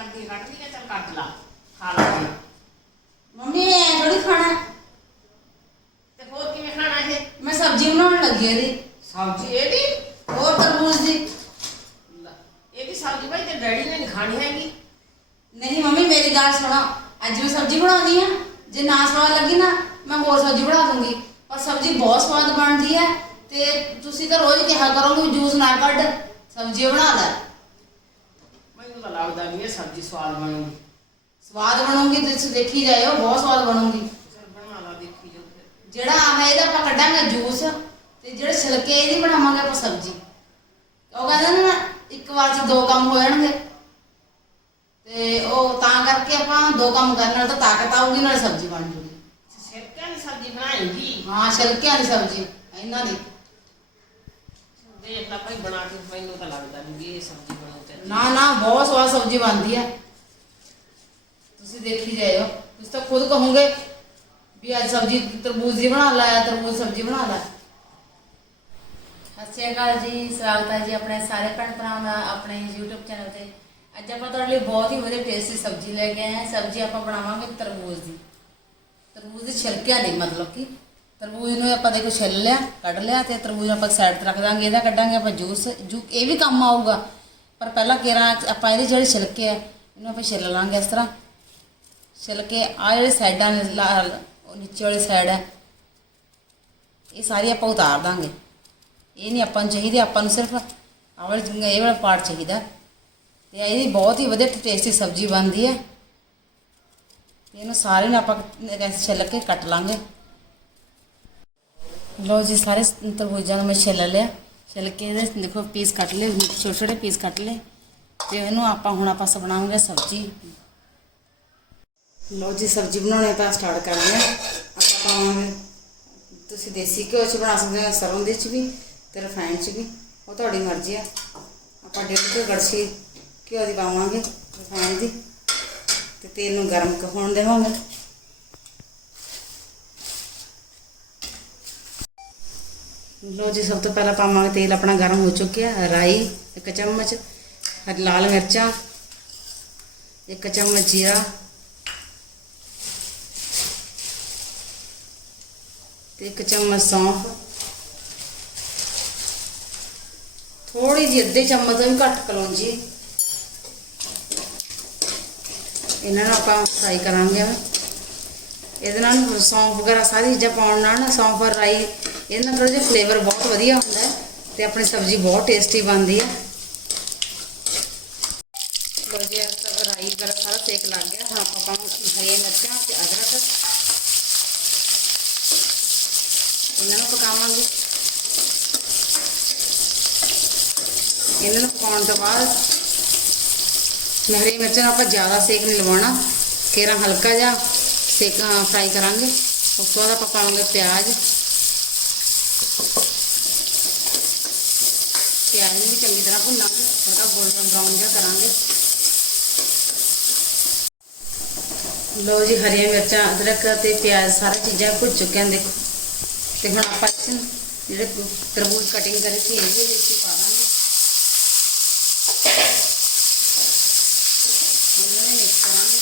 ਕਰਦੀ ਕੱਟਦੀ ਹੈ ਚੱਲ ਕੱਟ ਲਾ ਖਾ ਲਾ ਜੀ। ਮੰਮੀ ਐ ਥੋੜੀ ਖਾਣਾ ਤੇ ਹੋਰ ਕਿਵੇਂ ਖਾਣਾ ਇਹ? ਮੈਂ ਸਬਜ਼ੀ ਬਣਾਉਣ ਲੱਗੀ ਆ ਇਹਦੀ। ਸਬਜ਼ੀ ਇਹਦੀ? ਹੋਰ ਤਰਬੂਜ ਦੀ। ਲੈ, ਇਹਦੀ ਸਬਜ਼ੀ ਭਾਈ ਤੇ ਡੈਡੀ ਨੇ ਨਹੀਂ ਖਾਣੀ ਹੈਗੀ। ਨਹੀਂ ਮੰਮੀ ਮੇਰੀ ਗੱਲ ਸੁਣੋ। ਅੱਜ ਮੈਂ ਸਬਜ਼ੀ ਬਣਾਉਣੀ ਆ। ਜੇ ਨਾ ਸਵਾਦ ਲੱਗੀ ਨਾ ਮੈਂ ਹੋਰ ਸਬਜ਼ੀ ਬਣਾ ਦੂੰਗੀ। ਪਰ ਸਬਜ਼ੀ ਬਹੁਤ ਸਵਾਦ ਬਣਦੀ ਹੈ ਤੇ ਤੁਸੀਂ ਤਾਂ ਰੋਜ਼ ਕਿਹਾ ਕਰੋਗੇ ਵੀ ਜੂਸ ਨਾ ਕੱਢ। ਸਬਜ਼ੀ ਬਣਾ ਲੈ। ਤਾਂ ਲੱਗਦਾ ਨਹੀਂ ਇਹ ਸਬਜ਼ੀ ਸਵਾਦ ਬਣੂਗੀ। ਸਵਾਦ ਬਣੂਗੀ ਤੁਸੀਂ ਦੇਖੀ ਜਾਇਓ ਬਹੁਤ ਸਵਾਦ ਬਣੂਗੀ। ਚਲ ਬਣਾ ਲਾ ਦੇਖੀ ਜੋ ਫਿਰ। ਜਿਹੜਾ ਆਹ ਇਹਦਾ ਆਪਾਂ ਕੱਢਾਂਗੇ ਜੂਸ ਤੇ ਜਿਹੜੇ ਛਿਲਕੇ ਇਹਦੀ ਬਣਾਵਾਂਗੇ ਆਪਾਂ ਸਬਜ਼ੀ। ਉਹ ਕਹਿੰਦੇ ਨੇ ਇੱਕ ਵਾਰ ਚ ਦੋ ਕੰਮ ਹੋ ਜਾਣਗੇ। ਤੇ ਉਹ ਤਾਂ ਕਰਕੇ ਆਪਾਂ ਦੋ ਕੰਮ ਕਰਨ ਨਾਲ ਤਾਂ ਤਾਕਤ ਆਊਗੀ ਨਾਲ ਸਬਜ਼ੀ ਬਣ ਜੂਗੀ। ਸਿਰਕਿਆਂ ਦੀ ਸਬਜ਼ੀ ਬਣਾਏਗੀ? ਹਾਂ ਛਿਲਕਿਆਂ ਦੀ ਸਬਜ਼ੀ ਇਹਨਾਂ ਦੀ। ਦੇਖ ਲਾ ਭਾਈ ਬਣਾ ਕੇ ਮੈਨੂੰ ਤਾਂ ਲੱਗਦਾ ਨਹੀਂ ਵੀ ਇਹ ਸਬਜ਼ੀ ਬਣੂ ਤੇ ਨਾ ਨਾ ਬਹੁਤ ਸਵਾਦ ਸਬਜ਼ੀ ਬਣਦੀ ਹੈ ਤੁਸੀਂ ਦੇਖੀ ਜਾਇਓ। ਤੁਸੀਂ ਤਾਂ ਖੁਦ ਕਹੋਗੇ ਵੀ ਅੱਜ ਸਬਜ਼ੀ ਤਰਬੂਜ ਦੀ ਬਣਾ ਲੈ ਤਰਬੂਜ ਸਬਜ਼ੀ ਬਣਾ ਲੈ। ਸਤਿ ਸ਼੍ਰੀ ਅਕਾਲ ਜੀ ਸਵਾਗਤ ਹੈ ਜੀ ਆਪਣੇ ਸਾਰੇ ਭੈਣ ਭਰਾਵਾਂ ਦਾ ਆਪਣੇ YouTube ਚੈਨਲ ਤੇ। ਅੱਜ ਆਪਾਂ ਤੁਹਾਡੇ ਲਈ ਬਹੁਤ ਹੀ ਵਧੀਆ ਟੇਸਟੀ ਸਬਜ਼ੀ ਲੈ ਕੇ ਆਏ ਹਾਂ। ਸਬਜ਼ੀ ਆਪਾਂ ਬਣਾਵਾਂਗੇ ਤਰਬੂਜ ਦੀ। ਤਰਬੂਜ ਦੇ ਛਿਲਕਿਆਂ ਦੀ ਮਤਲਬ ਕਿ ਤਰਬੂਜ ਨੂੰ ਆਪਾਂ ਦੇਖੋ ਛਿੱਲ ਲਿਆ, ਕੱਢ ਲਿਆ ਤੇ ਤਰਬੂਜ ਨੂੰ ਆਪਾਂ ਸਾਈਡ ਤੇ ਰੱਖ ਦਾਂਗੇ, ਇਹਦਾ ਕੱਢਾਂਗੇ ਆਪਾਂ ਜੂਸ, ਜੂ ਇਹ ਵੀ ਕੰਮ ਆਊਗਾ। ਪਰ ਪਹਿਲਾਂ ਕੇਰਾਂ ਆਪਾਂ ਇਹਦੇ ਜਿਹੜੇ ਛਿਲਕੇ ਆ, ਇਹਨੂੰ ਆਪਾਂ ਛਿੱਲ ਲਾਂਗੇ ਇਸ ਤਰ੍ਹਾਂ। ਛਿੱਲ ਕੇ ਆ ਜਿਹੜੇ ਸਾਈਡਾਂ ਨੇ ਲਾ- ਉਹ ਨੀਚੇ ਵਾਲੀ ਸਾਈਡ ਹੈ ਇਹ ਸਾਰੀ ਆਪਾਂ ਉਤਾਰ ਦਾਂਗੇ। ਇਹ ਨਹੀਂ ਆਪਾਂ ਨੂੰ ਚਾਹੀਦੀ, ਆਪਾਂ ਨੂੰ ਸਿਰਫ ਆਹ ਵਾਲੀ ਇਹ ਵਾਲਾ ਪਾਰਟ ਚਾਹੀਦਾ। ਤੇ ਇਹਦੀ ਬਹੁਤ ਹੀ ਵਧੀਆ ਟੇਸਟੀ ਸਬਜ਼ੀ ਬਣਦੀ ਹੈ। ਤੇ ਇਹਨੂੰ ਸਾਰੇ ਨੂੰ ਆਪਾਂ ਰੈਸ ਛਿੱਲ ਕੇ ਕੱਟ ਲਾਂਗੇ। ਲੋ ਜੀ, ਸਾਰੇ ਤਰਬੂਜਾਂ ਨੂੰ ਮੈਂ ਛਿੱਲ ਲਿਆ। ਛਿੱਲ ਕੇ ਇਹਦੇ ਦੇਖੋ ਪੀਸ ਕੱਟ ਲਏ, ਛੋਟੇ ਛੋਟੇ ਪੀਸ ਕੱਟ ਲਏ। ਤੇ ਇਹਨੂੰ ਆਪਾਂ ਹੁਣ ਆਪਾਂ ਸ ਸਬਜ਼ੀ। ਲੋ ਜੀ, ਸਬਜ਼ੀ ਬਣਾਉਣੀ ਤਾਂ ਸਟਾਰਟ ਕਰਦੇ ਹਾਂ ਆਪਾਂ ਪਾਵਾਂਗੇ ਤੁਸੀਂ ਦੇਸੀ ਘਿਓ ਚ ਬਣਾ ਸਕਦੇ ਹੋ ਸਰੋਂ ਦੇ ਚ ਵੀ ਤੇ ਰਿਫਾਈਨ ਚ ਵੀ। ਉਹ ਤੁਹਾਡੀ ਮਰਜ਼ੀ ਆ। ਆਪਾਂ ਡੇਢ ਤੋਂ ਗੜਛੀ ਘਿਓ ਦੀ ਪਾਵਾਂਗੇ ਰਿਫਾਈਨਡ ਦੀ। ਤੇ ਤੇਲ ਨੂੰ ਗਰਮ ਹੋਣ ਦੇਵਾਂਗੇ। ਲੋ ਜੀ, ਸਭ ਤੋਂ ਪਹਿਲਾਂ ਪਾਵਾਂਗੇ ਤੇਲ ਆਪਣਾ ਗਰਮ ਹੋ ਚੁੱਕਿਆ ਰਾਈ, ਇੱਕ ਚਮਚ ਲਾਲ ਮਿਰਚਾਂ, ਇੱਕ ਚਮਚ ਜੀਰਾ, ਤੇ ਇੱਕ ਚਮਚ ਸੌਂਫ। ਥੋੜੀ ਜਿਹੀ ਅੱਧੇ ਚਮਚ ਤੋਂ ਵੀ ਘੱਟ ਕਲੌਂਜੀ। ਇਹਨਾਂ ਨੂੰ ਆਪਾਂ ਫਰਾਈ ਕਰਾਂਗੇ ਇਹਦੇ ਨਾਲ ਸੌਂਫ ਵਗੈਰਾ ਸਾਰੀ ਚੀਜ਼ਾਂ ਪਾਉਣ ਨਾਲ ਨਾ ਸੌਂਫ ਰਾਈ ਇਹਦੇ ਨਾਲ ਥੋੜਾ ਜਿਹਾ ਫਲੇਵਰ ਬਹੁਤ ਵਧੀਆ ਹੁੰਦਾ ਹੈ ਤੇ ਆਪਣੀ ਸਬਜ਼ੀ ਬਹੁਤ ਟੇਸਟੀ ਬਣਦੀ ਹੈ। ਲੋ ਜੀ ਰਾਈ ਵਗੈਰਾ ਸਾਰਾ ਸੇਕ ਲੱਗ ਗਿਆ। ਹੁਣ ਆਪਾਂ ਪਾਵਾਂਗੇ ਹਰੀਆਂ ਮਿਰਚਾਂ ਤੇ ਅਦਰਕ ਇਹਨਾਂ ਨੂੰ ਪਕਾਵਾਂਗੇ। ਇਹਨਾਂ ਨੂੰ ਪਕਾਉਣ ਤੋਂ ਬਾਅਦ ਹਰੀਆਂ ਮਿਰਚਾਂ ਨੂੰ ਆਪਾਂ ਜ਼ਿਆਦਾ ਸੇਕ ਨਹੀਂ ਲਵਾਉਣਾ। ਕੇਰਾ ਹਲਕਾ ਜਿਹਾ ਸੇਕ ਫਰਾਈ ਕਰਾਂਗੇ। ਉਸ ਤੋਂ ਬਾਅਦ ਆਪਾਂ ਪਾਵਾਂਗੇ ਪਿਆਜ਼। ਪਿਆਜ਼ ਨੂੰ ਵੀ ਚੰਗੀ ਤਰ੍ਹਾਂ ਭੁੰਨਾਂਗੇ ਥੋੜਾ ਗੋਲਡਨ ਬਰਾਊਨ ਜਿਹਾ ਕਰਾਂਗੇ ਲੋ ਜੀ ਹਰੀਆਂ ਮਿਰਚਾਂ ਅਦਰਕ ਤੇ ਪਿਆਜ਼ ਸਾਰੀ ਚੀਜ਼ਾਂ ਭੁੱਜ ਚੁੱਕੀਆਂ ਨੇ ਦੇਖੋ ਤੇ ਹੁਣ ਆਪਾਂ ਇਸ 'ਚ ਜਿਹੜੇ ਤਰਬੂਜ ਕਟਿੰਗ ਕਰੇ ਸੀ ਇਹ ਵੀ ਵਿੱਚ ਹੀ ਪਾ ਦਾਂਗੇ ਇਹਨਾਂ ਨੂੰ ਮਿਕਸ ਕਰਾਂਗੇ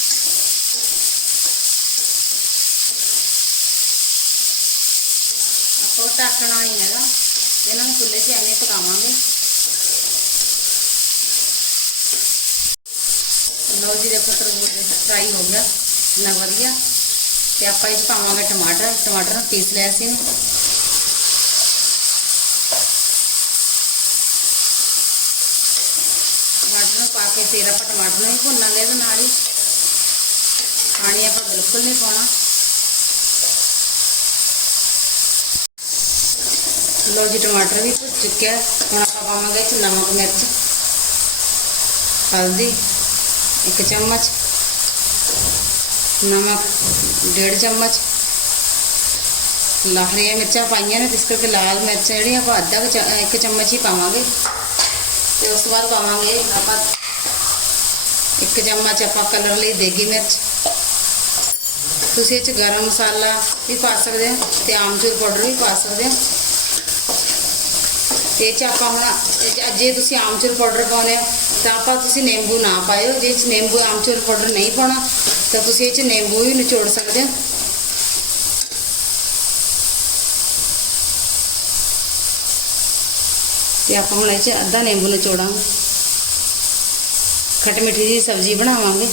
ਆਪਾਂ ਉਹ ਢੱਕਣਾ ਨਹੀਂ ਹੈਗਾ ਤੇ ਇਹਨਾਂ ਨੂੰ ਚੁੱਲ੍ਹੇ 'ਤੇ ਐਵੇਂ ਪਕਾਵਾਂਗੇ। ਲਓ ਜੀ, ਦੇਖੋ ਤਰਬੂਜ ਫਰਾਈ ਹੋ ਗਿਆ। ਕਿੰਨਾ ਵਧੀਆ। ਤੇ ਆਪਾਂ ਇਹ 'ਚ ਪਾਵਾਂਗੇ ਟਮਾਟਰ। ਟਮਾਟਰ ਨੂੰ ਪੀਸ ਲਿਆ ਸੀ ਇਹਨੂੰ। ਟਮਾਟਰ ਨੂੰ ਪਾ ਕੇ ਫਿਰ ਆਪਾਂ ਟਮਾਟਰ ਨੂੰ ਵੀ ਭੁੰਨਾਂਗੇ ਇਹਦੇ ਨਾਲ ਹੀ। ਪਾਣੀ ਆਪਾਂ ਬਿਲਕੁਲ ਨਹੀਂ ਪਾਉਣਾ। ਲਓ ਜੀ, ਟਮਾਟਰ ਵੀ ਭੁੱਜ ਚੁੱਕਿਆ। ਹੁਣ ਆਪਾਂ ਪਾਵਾਂਗੇ ਇਹ 'ਚ ਨਮਕ ਮਿਰਚ। ਹਲਦੀ। ਇੱਕ ਚਮਚ ਨਮਕ ਡੇਢ ਚਮਚ ਲਾਹਰੀਆਂ ਮਿਰਚਾਂ ਪਾਈਆਂ ਨੇ ਇਸ ਕਰਕੇ ਲਾਲ ਮਿਰਚ ਜਿਹੜੀਆਂ ਆਪਾਂ ਅੱਧਾ ਕੁ ਚ- ਇੱਕ ਚਮਚ ਹੀ ਪਾਵਾਂਗੇ ਤੇ ਉਸ ਤੋਂ ਬਾਅਦ ਪਾਵਾਂਗੇ ਆਪਾਂ ਇੱਕ ਚਮਚ ਆਪਾਂ ਕਲਰ ਲਈ ਦੇਗੀ ਮਿਰਚ ਤੁਸੀਂ ਇਹ ਚ ਗਰਮ ਮਸਾਲਾ ਵੀ ਪਾ ਸਕਦੇ. ਹੋ ਤੇ ਆਮਚੂਰ ਪਾਊਡਰ ਵੀ ਪਾ ਸਕਦੇ. ਹੋ ਇਹ ਚ ਆਪਾਂ ਹੁਣ, ਇਹ 'ਚ ਜੇ ਤੁਸੀਂ ਆਮਚੂਰ ਪਾਊਡਰ ਪਾਉਂਦੇ ਹੋ, ਤਾਂ ਆਪਾਂ ਤੁਸੀਂ ਨਿੰਬੂ ਨਾ ਪਾਇਓ। ਜੇ ਚ ਨਿੰਬੂ, ਆਮਚੂਰ ਪਾਊਡਰ ਨਹੀਂ ਪਾਉਣਾ, ਤਾਂ ਤੁਸੀਂ ਇਹ ਚ ਨਿੰਬੂ ਵੀ ਨਿਚੋੜ ਸਕਦੇ ਹੋ। ਤੇ ਆਪਾਂ ਹੁਣ ਇਹ ਚ ਅੱਧਾ ਨਿੰਬੂ ਨਿਚੋੜਾਂਗੇ। ਖੱਟ ਮਿੱਠੀ ਦੀ ਸਬਜ਼ੀ ਬਣਾਵਾਂਗੇ।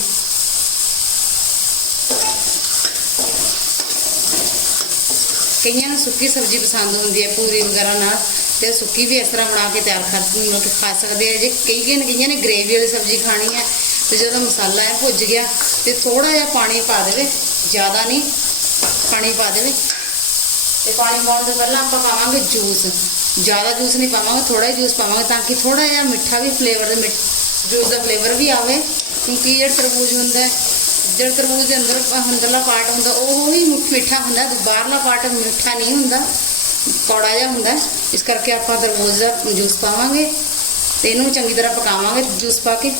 ਕਈਆਂ ਨੂੰ ਸੁੱਕੀ ਸਬਜ਼ੀ ਪਸੰਦ ਹੁੰਦੀ ਹੈ ਪੂਰੀ ਵਗੈਰਾ ਨਾਲ। ਤੇ ਸੁੱਕੀ ਵੀ ਇਸ ਤਰ੍ਹਾਂ ਬਣਾ ਕੇ ਤਿਆਰ ਕਰ ਮਤਲਬ ਕਿ ਖਾ ਸਕਦੇ ਆ। ਜੇ ਕਈ ਕਈ ਕਈਆਂ ਨੇ ਗ੍ਰੇਵੀ ਵਾਲੀ ਸਬਜ਼ੀ ਖਾਣੀ ਹੈ ਤੇ ਜਦੋਂ ਮਸਾਲਾ ਹੈ ਭੁੱਜ ਗਿਆ ਤੇ ਥੋੜਾ ਜਿਹਾ ਪਾਣੀ ਪਾ ਦੇਵੇ ਜ਼ਿਆਦਾ ਨਹੀਂ ਪਾਣੀ ਪਾ ਦੇਵੇ। ਤੇ ਪਾਣੀ ਪਾਉਣ ਤੋਂ ਪਹਿਲਾਂ ਆਪਾਂ ਪਾਵਾਂਗੇ ਜੂਸ ਜ਼ਿਆਦਾ ਜੂਸ ਨਹੀਂ ਪਾਵਾਂਗੇ ਥੋੜਾ ਜਿਹਾ ਜੂਸ ਪਾਵਾਂਗੇ ਤਾਂ ਕਿ ਥੋੜਾ ਜਿਹਾ ਮਿੱਠਾ ਵੀ ਫਲੇਵਰ ਦੇ ਜੂਸ ਦਾ ਫਲੇਵਰ ਵੀ ਆਵੇ। ਕਿਉਂਕਿ ਜਿਹੜਾ ਤਰਬੂਜ ਹੁੰਦਾ ਹੈ, ਜਿਹੜਾ ਤਰਬੂਜ ਦੇ ਅੰਦਰ ਅੰਦਰਲਾ ਪਾਰਟ ਹੁੰਦਾ ਉਹ ਹੀ ਮਿੱਠਾ ਹੁੰਦਾ ਬਾਹਰਲਾ ਪਾਰਟ ਮਿੱਠਾ ਨਹੀਂ ਹੁੰਦਾ। ਕੌੜਾ ਜਿਹਾ ਹੁੰਦਾ ਇਸ ਕਰਕੇ ਆਪਾਂ ਤਰਬੂਜ ਦਾ ਜੂਸ ਪਾਵਾਂਗੇ ਤੇ ਇਹਨੂੰ ਚੰਗੀ ਤਰ੍ਹਾਂ ਪਕਾਵਾਂਗੇ ਜੂਸ ਪਾ ਕੇ।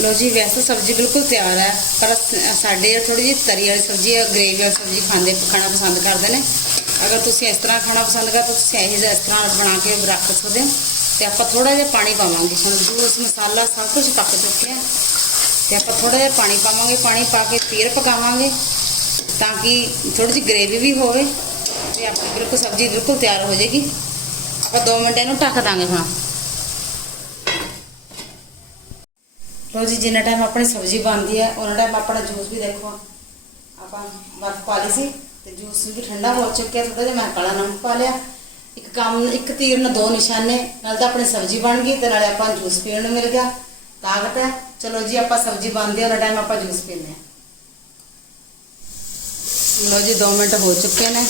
ਲੋ ਜੀ, ਵੈਸੇ ਸਬਜ਼ੀ ਬਿਲਕੁਲ ਤਿਆਰ ਹੈ, ਪਰ ਸਾਡੇ ਥੋੜੀ ਜਿਹੀ ਤਰੀ ਵਾਲੀ ਸਬਜ਼ੀ ਹੈ ਗ੍ਰੇਵੀ ਵਾਲੀ ਸਬਜ਼ੀ ਖਾਂਦੇ, ਖਾਣਾ ਪਸੰਦ ਕਰਦੇ ਨੇ। ਅਗਰ ਤੁਸੀਂ ਇਸ ਤਰ੍ਹਾਂ ਖਾਣਾ ਪਸੰਦ ਕਰਦੇ ਤੁਸੀਂ ਇਹ ਜਿਹਾ ਇਸ ਤਰ੍ਹਾਂ ਬਣਾ ਕੇ ਰੱਖ ਸਕਦੇ ਹੋ। ਤੇ ਆਪਾਂ ਥੋੜਾ ਜਿਹਾ ਪਾਣੀ ਪਾਵਾਂਗੇ। ਹੁਣ ਜੂਸ, ਮਸਾਲਾ ਸਭ ਕੁਝ ਪੱਕ ਚੁੱਕਿਆ ਤੇ ਆਪਾਂ ਥੋੜਾ ਜਿਹਾ ਪਾਣੀ ਪਾਵਾਂਗੇ। ਪਾਣੀ ਪਾ ਕੇ ਫੇਰ ਪਕਾਵਾਂਗੇ। ਤਾਂ ਕਿ ਥੋੜੀ ਜਿਹੀ ਗ੍ਰੇਵੀ ਵੀ ਹੋਵੇ ਤੇ ਆਪਣੀ ਬਿਲਕੁਲ ਸਬਜ਼ੀ ਬਿਲਕੁਲ ਤਿਆਰ ਹੋ ਜਾਏਗੀ। ਆਪਾਂ 2 ਮਿੰਟ ਇਹਨੂੰ ਢੱਕ ਦਾਂਗੇ ਹੁਣ। ਲੋ ਜੀ, ਜਿੰਨਾ ਟਾਈਮ ਆਪਣੀ ਸਬਜ਼ੀ ਬਣਦੀ ਹੈ, ਉਹਨਾਂ ਟਾਈਮ ਆਪਣਾ ਜੂਸ ਵੀ ਦੇਖੋ। ਆਪਾਂ ਬਰਫ ਪਾ ਲਈ ਸੀ ਤੇ ਜੂਸ ਵੀ ਠੰਡਾ ਹੋ ਚੁੱਕਿਆ ਥੋੜਾ ਜਿਹਾ ਮੈਂ ਕਾਲਾ ਨਮਕ ਪਾ ਲਿਆ। ਇੱਕ ਕੰਮ, ਇੱਕ ਤੀਰ ਨਾਲ ਦੋ ਨਿਸ਼ਾਨੇ, ਨਾਲ ਤਾਂ ਆਪਣੀ ਸਬਜ਼ੀ ਬਣ ਗਈ ਤੇ ਨਾਲੇ ਆਪਾਂ ਨੂੰ ਜੂਸ ਪੀਣ ਨੂੰ ਮਿਲ ਗਿਆ। ਤਾਕਤ ਹੈ। ਚਲੋ ਜੀ, ਆਪਾਂ ਸਬਜ਼ੀ ਬਣਦੀ ਹੈ ਉਹਨਾਂ ਟਾਈਮ ਆਪਾਂ ਜੂਸ ਪੀਂਦੇ ਹਾਂ। ਲੋ ਜੀ 2 ਮਿੰਟ ਹੋ ਚੁੱਕੇ ਨੇ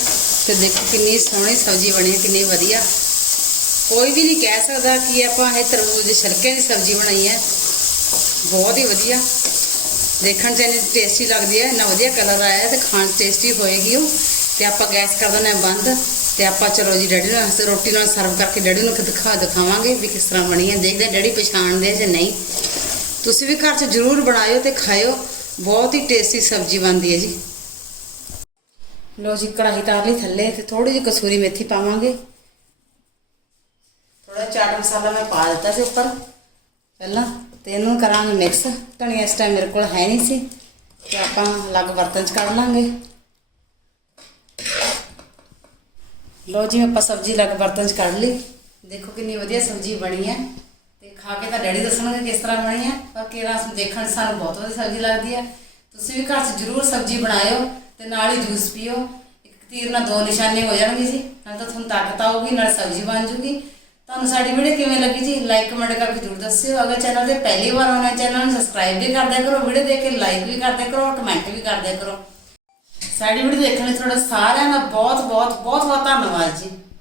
ਤੇ ਦੇਖੋ ਕਿੰਨੀ ਸੋਹਣੀ ਸਬਜ਼ੀ ਬਣੀ ਹੈ, ਕਿੰਨੀ ਵਧੀਆ। ਕੋਈ ਵੀ ਨਹੀਂ ਕਹਿ ਸਕਦਾ ਕਿ ਆਪਾਂ ਇਹ ਤਰਬੂਜ ਦੇ ਛਿਲਕੇ ਦੀ ਸਬਜ਼ੀ ਬਣਾਈ ਹੈ। ਬਹੁਤ ਹੀ ਵਧੀਆ। ਦੇਖਣ 'ਚ ਇੰਨੀ ਟੇਸਟੀ ਲੱਗਦੀ ਹੈ, ਇੰਨਾ ਵਧੀਆ ਕਲਰ ਆਇਆ ਹੈ ਤੇ ਖਾਣ ਟੇਸਟੀ ਹੋਏਗੀ ਉਹ। ਤੇ ਆਪਾਂ ਗੈਸ ਕਰ ਦਿੰਦੇ ਹਾਂ ਬੰਦ ਤੇ ਆਪਾਂ ਚਲੋ ਜੀ, ਡੈਡੀ ਨੂੰ ਹੱਥ ਰੋਟੀ ਨਾਲ ਸਰਵ ਕਰਕੇ ਡੈਡੀ ਨੂੰ ਦਿਖਾ ਦਿਖਾਵਾਂਗੇ ਵੀ ਕਿਸ ਤਰ੍ਹਾਂ ਬਣੀ ਹੈ। ਦੇਖਦੇ ਹਾਂ ਡੈਡੀ ਪਛਾਣਦੇ ਜਾਂ ਨਹੀਂ। ਤੁਸੀਂ ਵੀ ਘਰ 'ਚ ਜ਼ਰੂਰ ਬਣਾਇਓ ਤੇ ਖਾਇਓ। ਬਹੁਤ ਹੀ ਟੇਸਟੀ ਸਬਜ਼ੀ ਬਣਦੀ ਹੈ ਜੀ। ਲੋ ਜੀ, ਕੜਾਹੀ ਤਾਰ ਲਈ ਥੱਲੇ ਤੇ ਥੋੜੀ ਜਿਹੀ ਕਸੂਰੀ ਮੇਥੀ ਪਾਵਾਂਗੇ। ਥੋੜਾ ਚਾਟ ਮਸਾਲਾ ਮੈਂ ਪਾ ਦਿੱਤਾ ਸੀ ਉੱਪਰ। ਪਹਿਲਾਂ ਤੇ ਇਹਨੂੰ ਕਰਾਂਗੇ ਮਿਕਸ ਧਨੀਆ ਇਸ ਟਾਈਮ ਮੇਰੇ ਕੋਲ ਹੈ ਨਹੀਂ ਸੀ, ਤੇ ਆਪਾਂ ਅਲੱਗ ਬਰਤਨ 'ਚ ਕੱਢ ਲਾਂਗੇ। ਲੋ ਜੀ, ਆਪਾਂ ਸਬਜ਼ੀ ਅਲੱਗ ਬਰਤਨ 'ਚ ਕੱਢ ਲਈ। ਦੇਖੋ ਕਿੰਨੀ ਵਧੀਆ ਸਬਜ਼ੀ ਬਣੀ ਹੈ। ਤੇ ਖਾ ਕੇ ਤਾਂ ਡੈਡੀ ਦੱਸਣਗੇ ਕਿਸ ਤਰ੍ਹਾਂ ਬਣੀ ਹੈ, ਪਰ ਕਿਹੜਾ ਦੇਖਣ ਸਾਨੂੰ ਬਹੁਤ ਵਧੀਆ ਸਬਜ਼ੀ ਲੱਗਦੀ ਹੈ। ਤੁਸੀਂ ਵੀ ਘਰ 'ਚ ਜ਼ਰੂਰ ਸਬਜ਼ੀ ਬਣਾਇਓ। ਤੇ ਨਾਲ ਹੀ ਜੂਸ ਪੀਓ। ਇੱਕ ਤੀਰ ਨਾਲ ਦੋ ਨਿਸ਼ਾਨੇ ਹੋ ਜਾਣਗੇ ਜੀ। ਨਾਲ ਤਾਂ ਤੁਹਾਨੂੰ ਤਾਕਤ ਆਊਗੀ, ਨਾਲ ਸਬਜ਼ੀ ਬਣ ਜੂਗੀ। ਤੁਹਾਨੂੰ ਸਾਡੀ ਵੀਡੀਓ ਕਿਵੇਂ ਲੱਗੀ ਜੀ ਲਾਈਕ ਕਮੈਂਟ ਕਰਕੇ ਜ਼ਰੂਰ ਦੱਸਿਓ। ਅਗਰ ਚੈਨਲ ਤੇ ਪਹਿਲੀ ਵਾਰ ਆਉਣਾ ਚੈਨਲ ਨੂੰ ਸਬਸਕ੍ਰਾਈਬ ਵੀ ਕਰਦਿਆ ਕਰੋ, ਵੀਡੀਓ ਦੇਖ ਕੇ ਲਾਈਕ ਵੀ ਕਰ ਕਰੋ ਕਮੈਂਟ ਵੀ ਕਰਦਿਆ ਕਰੋ। ਸਾਡੀ ਵੀਡੀਓ ਦੇਖਣ ਲਈ ਤੁਹਾਡਾ ਸਾਰਿਆਂ ਦਾ ਬਹੁਤ ਬਹੁਤ ਬਹੁਤ ਬਹੁਤ ਧੰਨਵਾਦ ਜੀ।